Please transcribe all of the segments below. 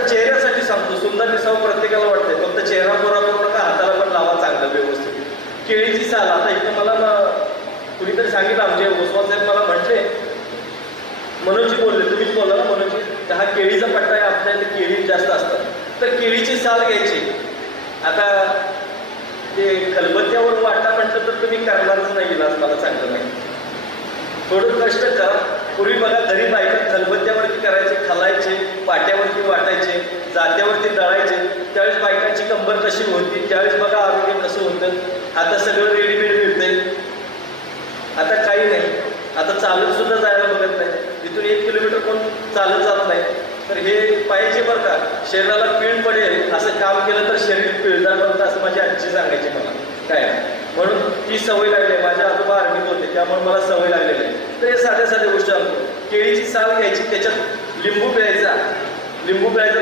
आता चेहऱ्यासाठी सांगतो, सुंदर दिसावं प्रत्येकाला वाटतंय, फक्त चेहरा गोरा करू नका, हाताला पण लावा चांगलं व्यवस्थित. केळीची साल, आता इथं मला कुणीतरी सांगितलं, आमचे ओसवाल साहेब मला म्हटले, मनोजी बोलले, तुम्हीच बोलला ना मनोजी, हा केळीचा पट्टा आहे, आपल्या इथे केळी जास्त असतात, तर केळीची साल घ्यायची. आता ते खलबत्त्यावर वाटा म्हटलं तर तुम्ही करणारच नाही, इलाज मला चांगलं नाही. थोडं कष्ट करा. पूर्वी बघा घरी बायका खलबत्त्यावरती करायचे, खालायचे, पाट्यावरती वाटायचे, जात्यावरती दळायचे. त्यावेळेस बायकांची कंबर कशी होती, त्यावेळेस बघा आरोग्य कसं होतं. आता सगळं रेडीमेड मिळतंय, आता काही नाही. आता चालत सुद्धा जायला बघत नाही, तिथून 1 किलोमीटर कोण चालत जात नाही. तर हे पाहिजे बरं का, शरीराला पीळ पडेल असं काम केलं तर शरीर पिळदार बनतं, असं माझी आजी सांगायची मला. काय म्हणून ती सवय लागली आहे, माझे आजोबा आर्मीत होते त्यामुळे मला सवय लागलेली आहे. तर हे साध्या साध्या गोष्टी आणतो. केळीची साल घ्यायची, त्याच्यात लिंबू पिळायचा,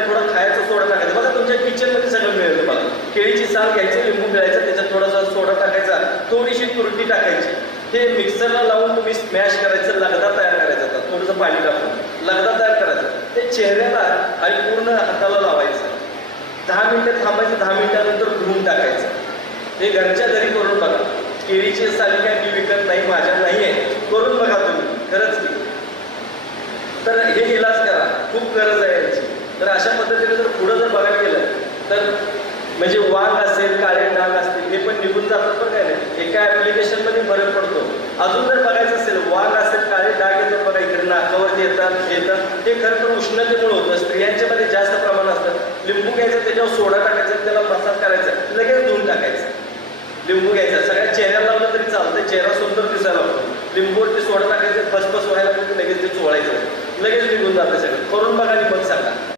थोडा खायचा सोडा टाकायचा. बघा तुमच्या किचनमध्ये सगळं मिळेल तुम्हाला. केळीची साल घ्यायची, लिंबू पिळायचा, त्याच्यात थोडासा सोडा टाकायचा, थोडीशी तुरटी टाकायची. हे मिक्सरला लावून तुम्ही स्मॅश करायचं, लगदा तयार करायचा, थोडंसं पाणी टाकून लगदा तयार करायचं. ते चेहऱ्याला आणि पूर्ण हाताला लावायचं. 10 मिनिटं थांबायचं, 10 मिनिटानंतर धुवून टाकायचं. हे घरच्या घरी करून बघा. केळीची साली काय मी विकत नाही, माझ्या नाही आहे, करून बघा तुम्ही, खरंच की. तर हे इलाज करा, खूप गरज आहे याची. तर अशा पद्धतीने जर पुढं जर बघायला गेलं तर म्हणजे वाघ असेल, काळे डाग असतील, हे पण निघून जातात. पण काय नाही, एका ऍप्लिकेशनमध्ये फरक पडतो. अजून जर बघायचं असेल, वाघ असेल, काळे डाग येतात बघा, इकडे नाकावरती येतात. हे खरं तर उष्णतेमुळे होतं, स्त्रियांच्या मध्ये जास्त प्रमाण असतं. लिंबू घ्यायचं, त्याच्यावर सोडा टाकायचा, त्याला मसाज करायचा, लगेच धुवून टाकायचं. लिंबू घ्यायचा, सगळ्या चेहऱ्याला लावलं तरी चालतं, चेहरा सुंदर दिसायला लागतो. लिंबूवरती सोडा टाकायचं, फसफस व्हायला लागतं, लगेच ते चोळायचं, लगेच निघून जातं सगळं.